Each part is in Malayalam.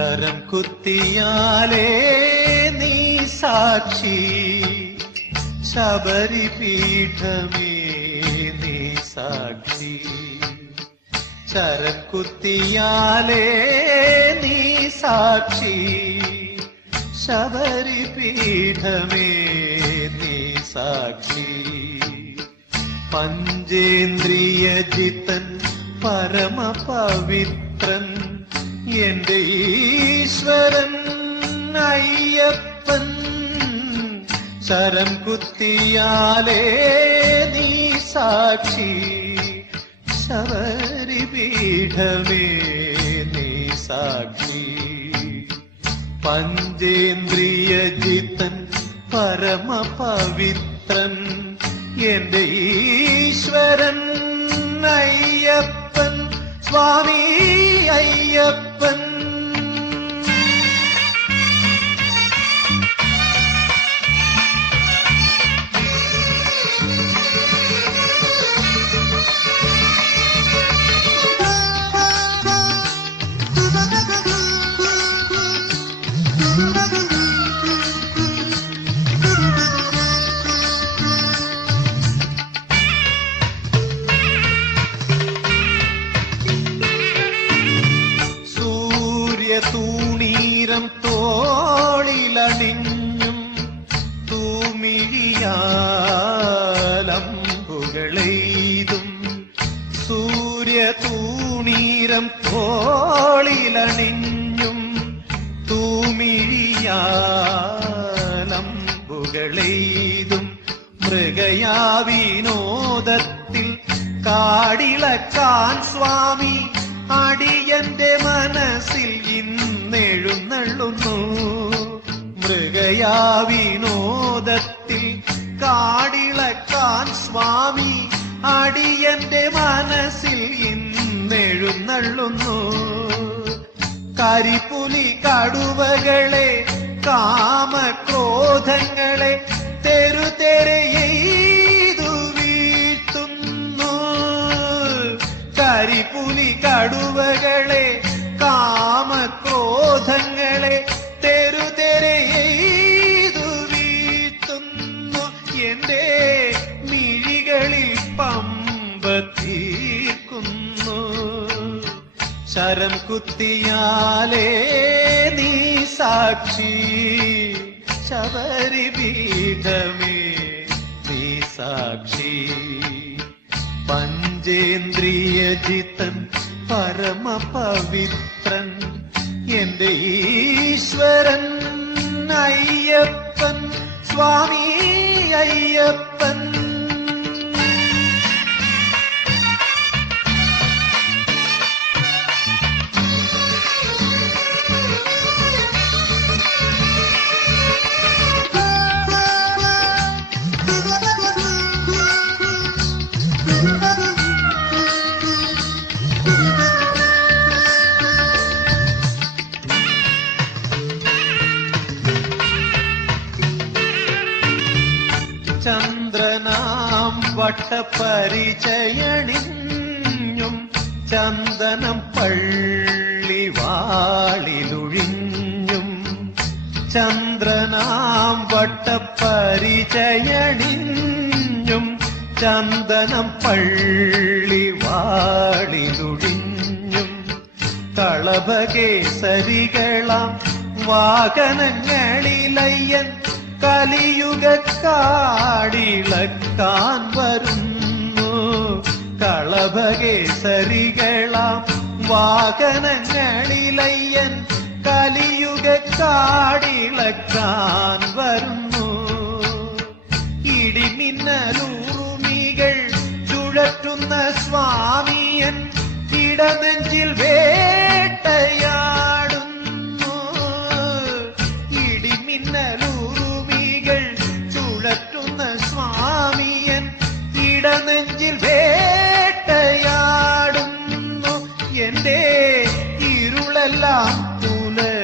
ശരം കുത്തിയാലേ നീ സാക്ഷി. ശബരി പീഠമേ നീ സാക്ഷി. ചരം കുത്തിയാലേ നീ സാക്ഷി. ശബരി പീഠമേ നീ സാക്ഷി. പഞ്ചേന്ദ്രിയ ജിതൻ പരമപവിത്രൻ എന്റെ ഈശ്വരൻ അയ്യപ്പൻ ശരം കുത്തിയാലേ നീ സാക്ഷി. ശബരി പീഠമേ നീ സാക്ഷി. പഞ്ചേന്ദ്രിയ ജിതൻ പരമപവിത്രൻ എന്റെ ഈശ്വരൻ അയ്യപ്പൻ സ്വാമി അയ്യപ്പൻ തൂമിഴിയാലമ്പുകളെയ്തും സൂര്യ തൂണീരം തോളിലണിഞ്ഞും തൂമിഴിയാലമ്പുകളെയ്തും മൃഗയാവിനോദത്തിൽ കാടിളക്കാൻ സ്വാമി അടിയന്റെ മനസ്സിൽ ഇന്നെഴുന്നള്ളുന്നു. മൃഗയാവിനോദത്തിൽ കാടിളക്കാൻ സ്വാമി അടിയന്റെ മനസ്സിൽ ഇന്നെഴുന്നള്ളുന്നു. കരിപ്പുലി കടുവകളെ കാമക്രോധങ്ങളെ തെരുതെരയെയ്തു വീഴ്ത്തുന്നു. കരിപ്പുലി കടുവകളെ ശരം കുത്തിയാലേ നീ സാക്ഷി. ശബരി പീഠമേ നീ സാക്ഷി. പഞ്ചേന്ദ്രിയ ജിതൻ പരമപവിത്രൻ എന്റെ ഈശ്വരൻ അയ്യപ്പൻ സ്വാമി അയ്യപ്പൻ. ചന്ദ്രനാം വട്ടപരിചയണിഞ്ഞും ചന്ദനം പള്ളിവാളിലൊഴിഞ്ഞും ചന്ദ്രനാം വട്ടപരിചയണിഞ്ഞും ചന്ദനം പള്ളിവാളിലൊഴിഞ്ഞും തളഭകേസരികളാം വാഹനങ്ങളിലയ്യൻ കലിയുഗ കാടിളക്കാൻ വരുന്നു. കളഭകേസരികളാം വാഹനങ്ങളിലയ്യൻ കലിയുഗ കാടിളക്കാൻ വരുന്നു. ഇടിമിന്നലൂറുമികൾ ചുഴറ്റുന്ന സ്വാമിയൻ ഇടനെഞ്ചിൽ വേട്ടയാടുന്നു ഇരുളെല്ലാം പുലരിയാക്കുന്നു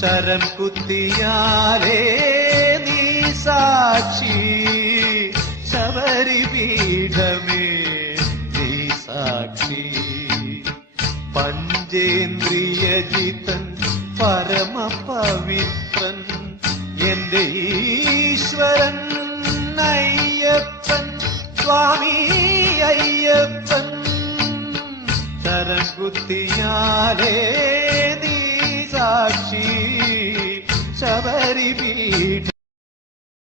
ശരം കുത്തിയാലേ നീ സാക്ഷി. ശബരി പീഠമേ നീ സാക്ഷി. പഞ്ചേന്ദ്രിയജിതൻ പരമപവിത്രൻ എന്റെ ഈശ്വരൻ അയ്യപ്പൻ സ്വാമി തരം കുത്തിയാലേ നീ സാക്ഷി ശബരിപീഠ